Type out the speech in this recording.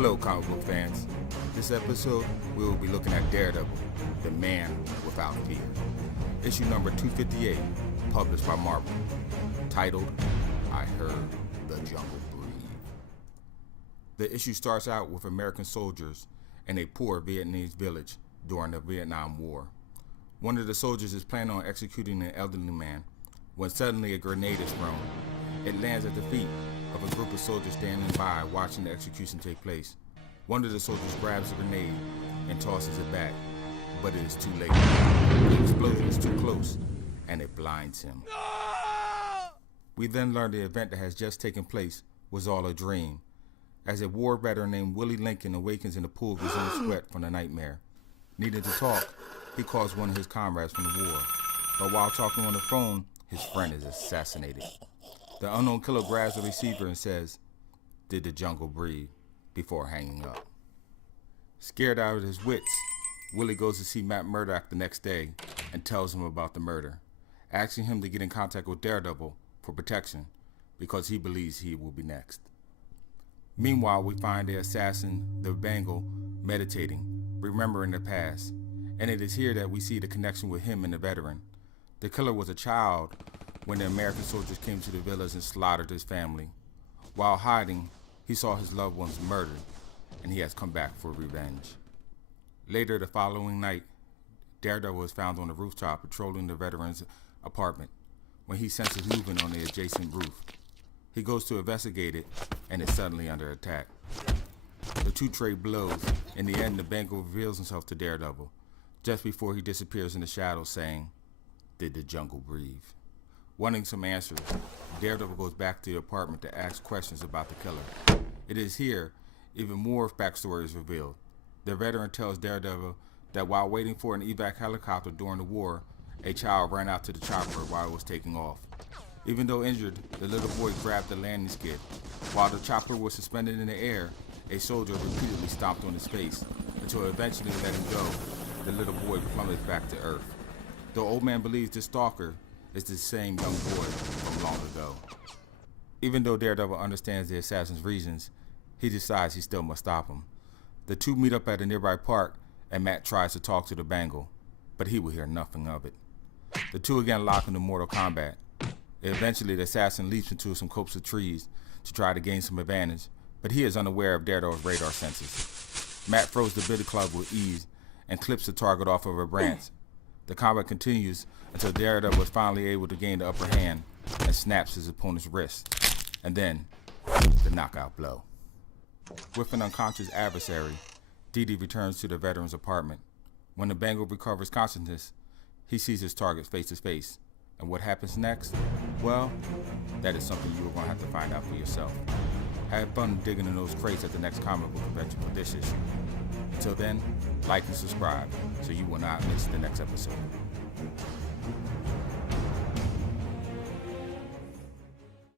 Hello, comic book fans. This episode, we will be looking at DareDevil, the man without fear. Issue number 258, published by Marvel, titled, I Heard the Jungle Breathe. The issue starts out with American soldiers in a poor Vietnamese village during the Vietnam War. One of the soldiers is planning on executing an elderly man when suddenly a grenade is thrown. It lands at the feet of a group of soldiers standing by watching the execution take place. One of the soldiers grabs the grenade and tosses it back, but it is too late. The explosion is too close, and it blinds him. No! We then learn the event that has just taken place was all a dream, as a war veteran named Willie Lincoln awakens in the pool of his own sweat from the nightmare. Needing to talk, he calls one of his comrades from the war, but while talking on the phone, his friend is assassinated. The unknown killer grabs the receiver and says, "Did the jungle breathe?" before hanging up. Scared out of his wits, Willie goes to see Matt Murdock the next day and tells him about the murder, asking him to get in contact with DareDevil for protection because he believes he will be next. Meanwhile, we find the assassin, the Bengal, meditating, remembering the past, and it is here that we see the connection with him and the veteran. The killer was a child when the American soldiers came to the village and slaughtered his family. While hiding, he saw his loved ones murdered, and he has come back for revenge. Later the following night, DareDevil is found on the rooftop patrolling the veteran's apartment when he senses movement on the adjacent roof. He goes to investigate it and is suddenly under attack. The two trade blows. In the end, the Bengal reveals himself to DareDevil just before he disappears in the shadows, saying, "Did the jungle breathe?" Wanting some answers, DareDevil goes back to the apartment to ask questions about the killer. It is here even more backstory is revealed. The veteran tells DareDevil that while waiting for an evac helicopter during the war, a child ran out to the chopper while it was taking off. Even though injured, the little boy grabbed the landing skid. While the chopper was suspended in the air, a soldier repeatedly stomped on his face until eventually let him go. The little boy plummeted back to earth. The old man believes the stalker is the same young boy from long ago. Even though DareDevil understands the assassin's reasons, he decides he still must stop him. The two meet up at a nearby park, and Matt tries to talk to the Bengal, but he will hear nothing of it. The two again lock into mortal combat. Eventually, the assassin leaps into some copse of trees to try to gain some advantage, but he is unaware of DareDevil's radar senses. Matt throws the billy club with ease and clips the target off of a branch. The combat continues until DareDevil is finally able to gain the upper hand and snaps his opponent's wrist, and then the knockout blow. With an unconscious adversary, Didi returns to the veteran's apartment. When the Bengal recovers consciousness, he sees his target face to face. And what happens next? Well, that is something you are going to have to find out for yourself. Have fun digging in those crates at the next comic book convention for this issue. Until then, like and subscribe so you will not miss the next episode.